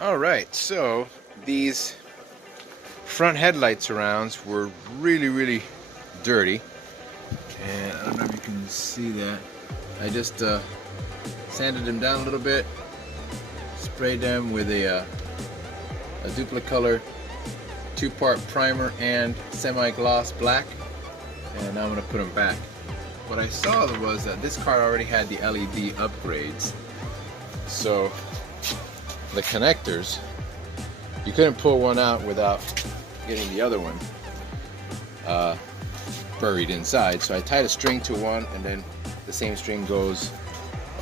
Alright, so these front headlight surrounds were really dirty, and I don't know if you can see that. I just sanded them down a little bit, sprayed them with a duplicolor 2-part primer and semi-gloss black, and now I'm going to put them back. What I saw was that this car already had the LED upgrades, so the connectors, you couldn't pull one out without getting the other one buried inside. So I tied a string to one, and then the same string goes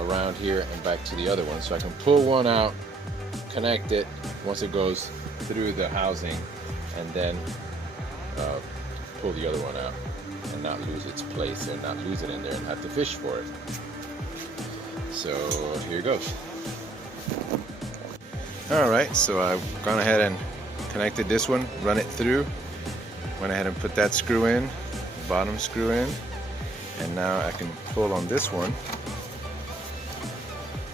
around here and back to the other one, so I can pull one out, connect it once it goes through the housing, and then pull the other one out and not lose its place and not lose it in there and have to fish for it. So here goes. Alright, so I've gone ahead and connected this one, run it through, went ahead and put that screw in, the bottom screw in, and now I can pull on this one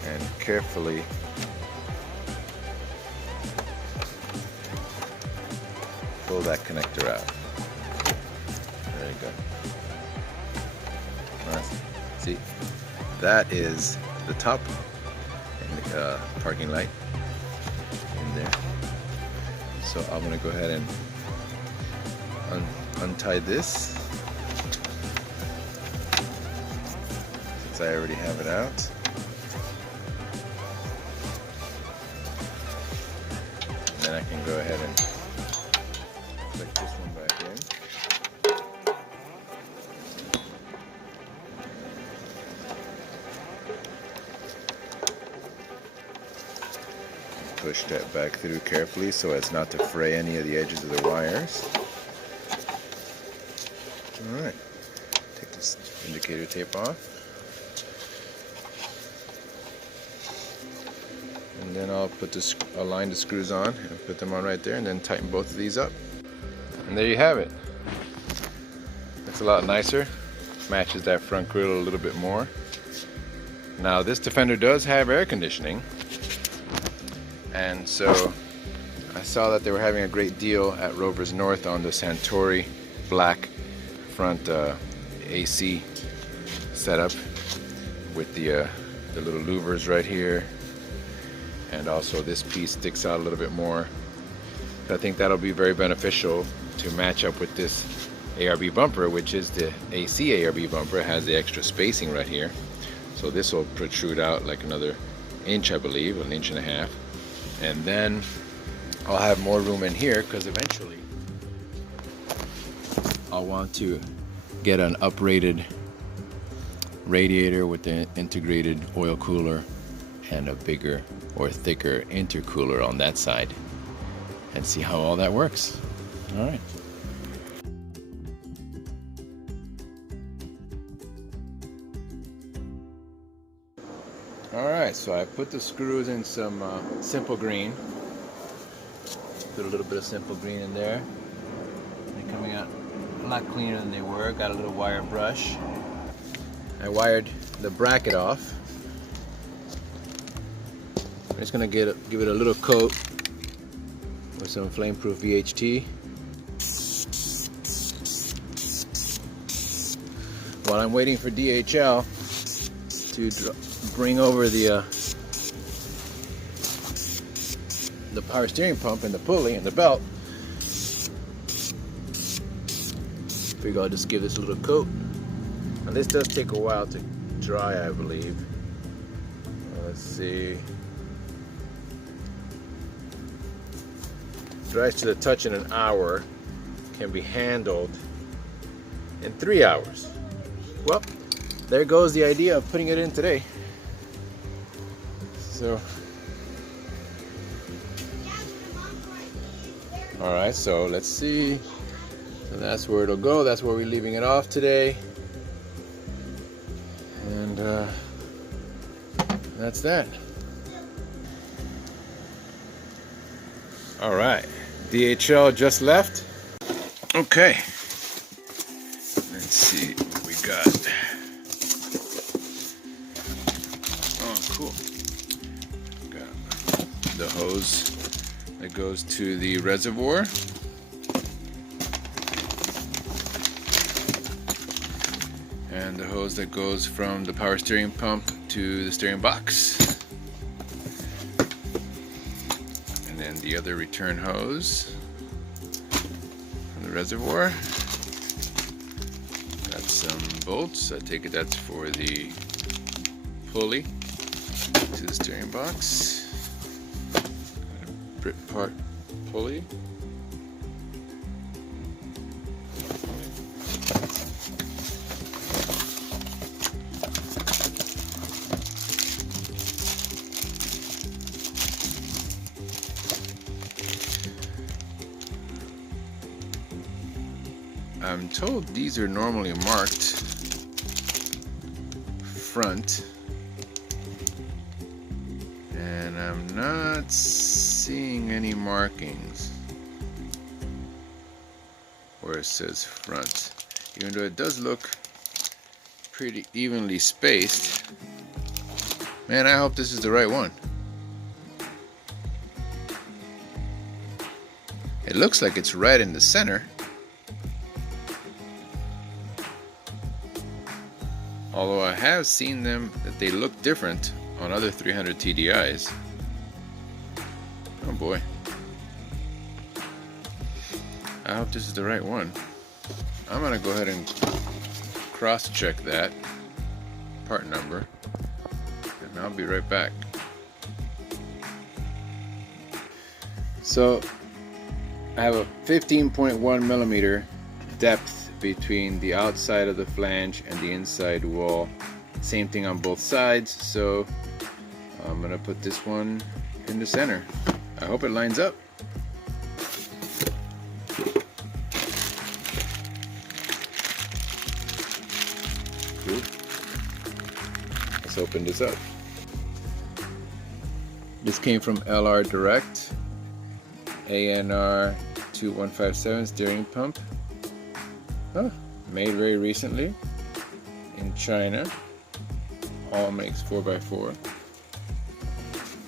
and carefully pull that connector out. There you go. See, that is the top parking light in there. So I'm going to go ahead and untie this, since I already have it out. And then I can go ahead and click this one back in. Push that back through carefully so as not to fray any of the edges of the wires. Alright, take this indicator tape off. And then I'll align the screws on and put them on right there, and then tighten both of these up. And there you have it. It's a lot nicer. Matches that front grille a little bit more. Now this Defender does have air conditioning, and so I saw that they were having a great deal at Roversnorth on the Santori black front AC setup with the little louvers right here, and also this piece sticks out a little bit more. I think that'll be very beneficial to match up with this ARB bumper, which is the AC ARB bumper. It has the extra spacing right here, so this will protrude out like another inch, I believe, 1.5 inches. And then I'll have more room in here, because eventually I'll want to get an uprated radiator with the integrated oil cooler and a bigger or thicker intercooler on that side, and see how all that works. All right. Alright, so I put the screws in some simple green. Put a little bit of simple green in there. They're coming out a lot cleaner than they were. Got a little wire brush. I wired the bracket off. I'm just going to give it a little coat with some flame-proof VHT. While I'm waiting for DHL to bring over the power steering pump and the pulley and the belt, figure I'll just give this a little coat. Now this does take a while to dry, I believe. Let's see. Dries to the touch in an hour. Can be handled in 3 hours. Well, there goes the idea of putting it in today. So, alright, so let's see. So that's where it'll go. That's where we're leaving it off today. And that's that. Alright, DHL just left. Okay, let's see what we got. Oh, cool. Got the hose that goes to the reservoir. And the hose that goes from the power steering pump to the steering box. And then the other return hose from the reservoir. Got some bolts. I take it that's for the pulley to the steering box. Got a Brit part pulley. I'm told these are normally marked front, and I'm not seeing any markings where it says front, even though it does look pretty evenly spaced. Man, I hope this is the right one. It looks like it's right in the center. Although I have seen them that they look different on other 300 TDIs. Oh boy. I hope this is the right one. I'm gonna go ahead and cross-check that part number, and I'll be right back. So I have a 15.1 millimeter depth between the outside of the flange and the inside wall. Same thing on both sides, so I'm gonna put this one in the center. I hope it lines up. Cool. Let's open this up. This came from LR Direct, ANR 2157 steering pump. Oh, made very recently in China. All makes 4x4.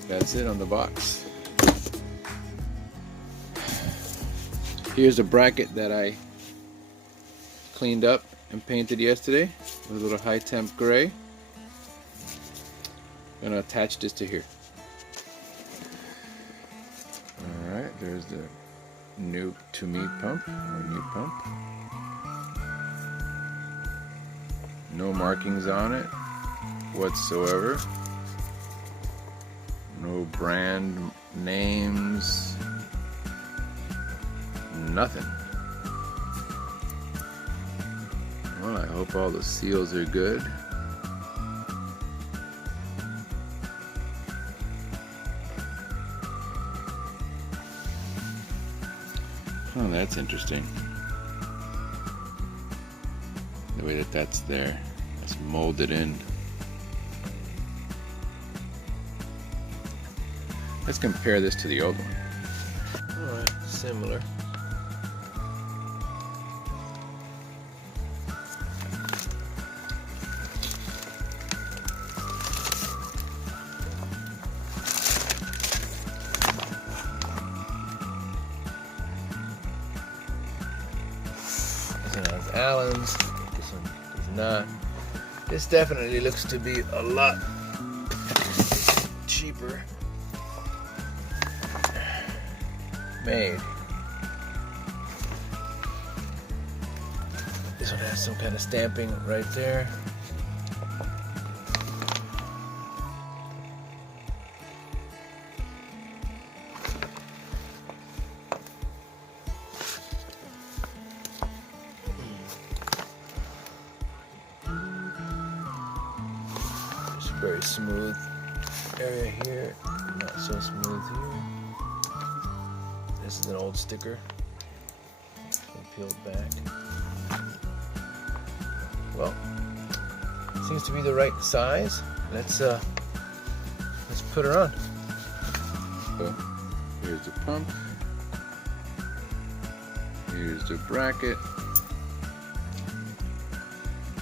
That's it on the box. Here's a bracket that I cleaned up and painted yesterday with a little high temp gray. I'm gonna attach this to here. Alright, there's the new to me pump, or new pump. No markings on it whatsoever. No brand names. Nothing. Well, I hope all the seals are good. Oh, that's interesting. The way that that's there. It's molded in. Let's compare this to the old one. Alright, similar. This one has Allen's. This one does not. This definitely looks to be a lot cheaper made. This one has some kind of stamping right there. Very smooth area here, not so smooth here. This is an old sticker, peeled back. Well, seems to be the right size. Let's put her on. So here's the pump. Here's the bracket.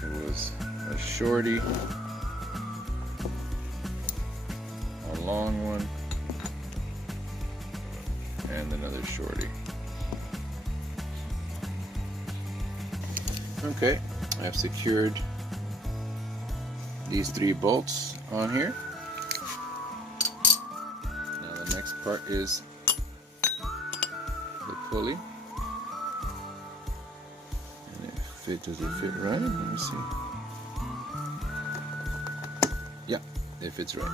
It was a shorty. Long one, and another shorty. Okay, I've secured these 3 bolts on here. Now the next part is the pulley. And does it fit right? Let me see. Yeah, it fits right.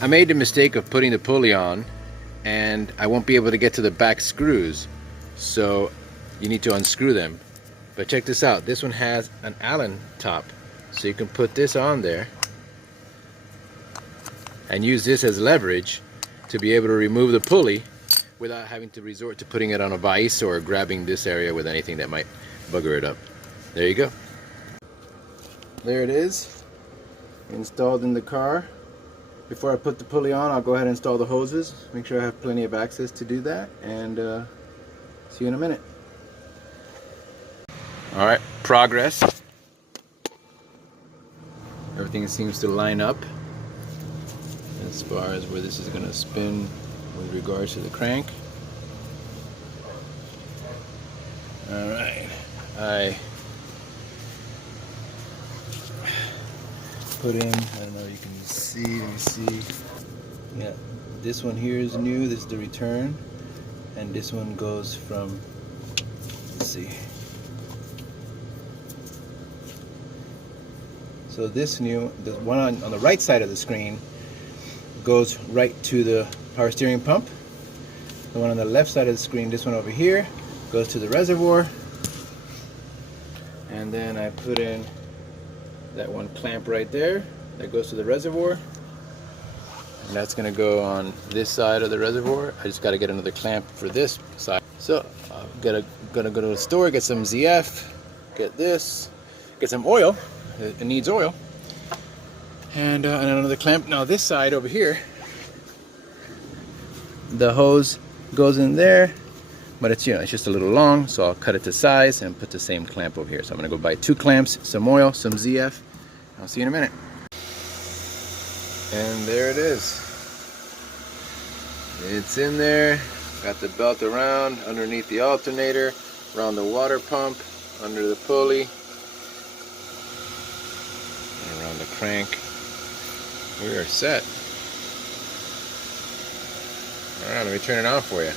I made the mistake of putting the pulley on, and I won't be able to get to the back screws, so you need to unscrew them. But check this out, this one has an Allen top, so you can put this on there and use this as leverage to be able to remove the pulley without having to resort to putting it on a vise or grabbing this area with anything that might bugger it up. There you go. There it is, installed in the car. Before I put the pulley on, I'll go ahead and install the hoses. Make sure I have plenty of access to do that, and see you in a minute. Alright, progress. Everything seems to line up as far as where this is going to spin with regards to the crank. Alright, I put in, I don't know if you can see, let me see. Yeah, this one here is new, this is the return, and this one goes from, let's see. So this new, the one on the right side of the screen goes right to the power steering pump. The one on the left side of the screen, this one over here, goes to the reservoir. And then I put in that one clamp right there that goes to the reservoir, and that's going to go on this side of the reservoir. I just got to get another clamp for this side. So I'm gonna go to the store, get some ZF, get this, get some oil. It needs oil, and another clamp. Now this side over here, the hose goes in there, but it's, you know, it's just a little long, so I'll cut it to size and put the same clamp over here. So I'm gonna go buy 2 clamps, some oil, some ZF. I'll see you in a minute. And there it is. It's in there. Got the belt around, underneath the alternator, around the water pump, under the pulley, and around the crank. We are set. Alright, let me turn it on for you.